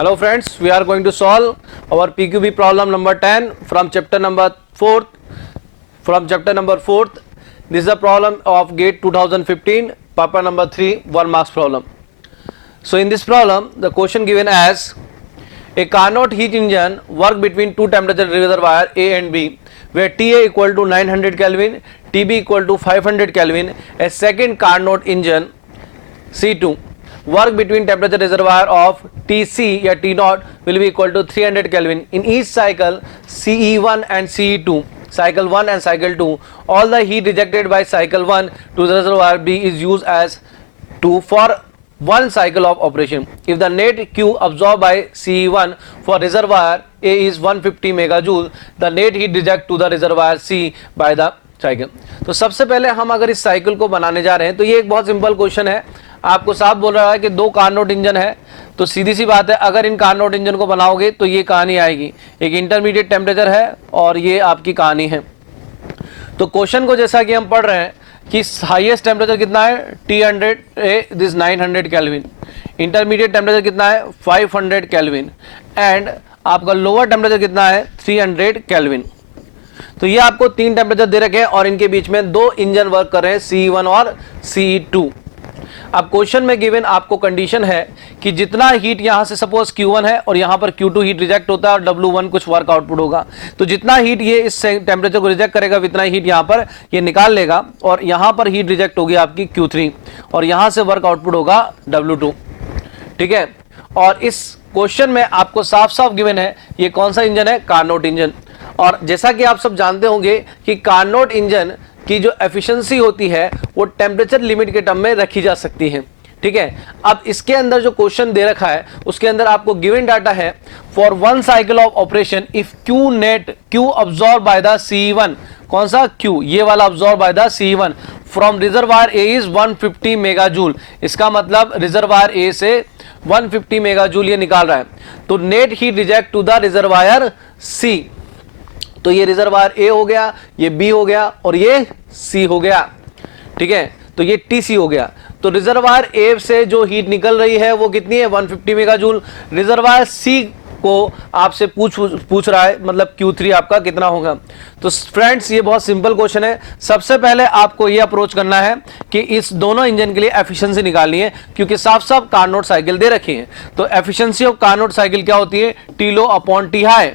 Hello friends, we are going to solve our PQB problem number 10 from chapter number 4th. This is a problem of GATE 2015, paper number 3, 1 marks problem. So in this problem, the question given as a Carnot heat engine work between two temperature reservoir A and B, where TA equal to 900 Kelvin, TB equal to 500 Kelvin. A second Carnot engine C2 work between temperature reservoir of TC या T0 will be equal to 300 Kelvin. In each cycle CE1 and CE2, cycle 1 and cycle 2, all the heat rejected by cycle 1 to the reservoir B is used as 2 for one cycle of operation. If the net Q absorbed by CE1 for reservoir A is 150 megajoule, the net heat reject to the reservoir C by the cycle. तो सबसे पहले हम अगर इस cycle को बनाने जा रहे हैं तो ये एक बहुत सिंपल क्वेश्चन है. आपको साफ बोल रहा है कि दो कार्नोट इंजन है, तो सीधी सी बात है अगर इन कार्नोट इंजन को बनाओगे तो ये कहानी आएगी. एक इंटरमीडिएट टेम्परेचर है और ये आपकी कहानी है. तो क्वेश्चन को जैसा कि हम पढ़ रहे हैं कि हाईएस्ट टेम्परेचर कितना है T100, this 900 kelvin. Intermediate temperature कितना है 500 केल्विन एंड आपका लोअर टेम्परेचर कितना है 300 केल्विन. तो ये आपको तीन टेम्परेचर दे रखे हैं और इनके बीच में दो इंजन वर्क कर रहे हैं CE1 और CE2. अब क्वेश्चन में गिवन आपको कंडीशन है कि जितना हीट यहां से सपोज Q1 है और यहां पर Q2 हीट रिजेक्ट होता है और W1 कुछ वर्क आउटपुट होगा, तो जितना हीट ये इस टेम्परेचर को रिजेक्ट करेगा उतना हीट यहां पर ये निकाल लेगा और यहां पर हीट रिजेक्ट होगी आपकी Q3 और यहां से वर्क आउटपुट होगा W2. ठीक है, और इस क्वेश्चन में आपको साफ साफ गिवन है ये कौन सा इंजन है, कार्नोट इंजन. और जैसा कि आप सब जानते होंगे कि कार्नोट इंजन की जो एफिशिएंसी होती है वो टेम्परेचर लिमिट के टर्म में रखी जा सकती है. ठीक है, अब इसके अंदर जो क्वेश्चन दे रखा है उसके अंदर आपको गिवन डाटा है for one cycle of operation if Q net Q absorb by the CE1, कौन सा Q, ये वाला absorb by the CE1 from reservoir A is 150 megajoule. इसका मतलब रिजर्वायर A से 150 मेगाजूल ये निकाल रहा है. तो net heat reject to the reservoir C, तो ये रिजर्वायर A हो गया, ये B हो गया और ये C हो गया. ठीक है, तो ये TC हो गया. तो रिजर्वायर A से जो हीट निकल रही है वो कितनी है 150 मेगाजूल. रिजर्वायर C को आपसे पूछ रहा है मतलब Q3 आपका कितना होगा. तो फ्रेंड्स ये बहुत सिंपल क्वेश्चन है. सबसे पहले आपको ये अप्रोच करना है कि इस दोनों इंजन के लिए एफिशिएंसी निकालनी है क्योंकि साफ साफ कार्नोट साइकिल दे रखी है. तो एफिशिएंसी ऑफ कार्नोट साइकिल क्या होती है, T लो अपॉन T हाई.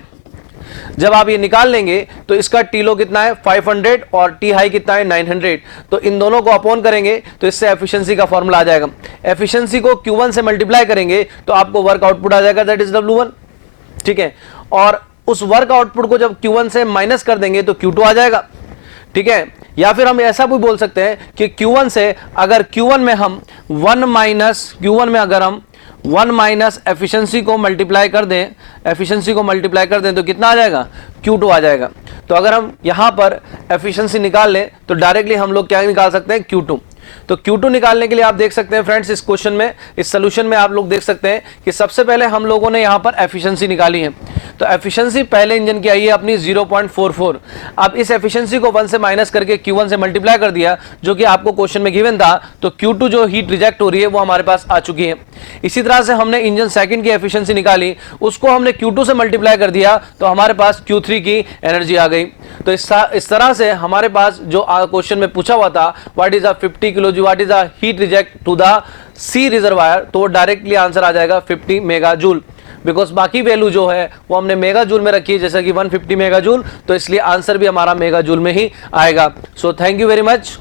जब आप ये निकाल लेंगे तो इसका T लो कितना है 500 और T हाई कितना है 900. तो इन दोनों को अपॉन करेंगे तो इससे एफिशिएंसी का फॉर्मूला आ जाएगा. एफिशिएंसी को Q1 से मल्टीप्लाई करेंगे तो आपको वर्क आउटपुट आ जाएगा, दैट इज W1. ठीक है, और उस वर्क आउटपुट को जब Q1 से माइनस कर देंगे तो Q2 आ जाएगा. ठीक है, या फिर हम ऐसा भी बोल सकते हैं कि Q1 से अगर Q1 में हम 1 माइनस एफिशिएंसी को मल्टीप्लाई कर दें, तो कितना आ जाएगा, Q2 आ जाएगा. तो अगर हम यहां पर एफिशिएंसी निकाल लें तो डायरेक्टली हम लोग क्या निकाल सकते हैं, Q2. तो Q2 निकालने के लिए आप देख सकते हैं फ्रेंड्स इस क्वेश्चन में, इस सोल्यूशन में आप लोग देख सकते हैं कि सबसे पहले हम लोगों ने यहां पर एफिशिएंसी निकाली है. तो एफिशिएंसी पहले इंजन की आई है अपनी 0.44. अब इस एफिशिएंसी को 1 से माइनस करके Q1 से मल्टीप्लाई कर दिया जो कि आपको क्वेश्चन में गिवन था. तो Q2 जो हीट रिजेक्ट हो रही है वो हमारे पास आ चुकी है. इसी तरह से हमने इंजन सेकंड की एफिशिएंसी निकाली, उसको हमने Q2 से मल्टीप्लाई कर दिया तो हमारे पास Q3 की एनर्जी आ गई. तो इस तरह से हमारे पास जो क्वेश्चन में पूछा हुआ था what is a 50 kilo joule, what is a heat reject to the C reservoir, तो वो डायरेक्टली आंसर आ जाएगा 50 मेगाजूल. बिकॉज बाकी वैल्यू जो है वो हमने मेगाजूल में रखी है जैसा कि 150 मेगाजूल, तो इसलिए आंसर भी हमारा मेगाजूल में ही आएगा. So thank you very much.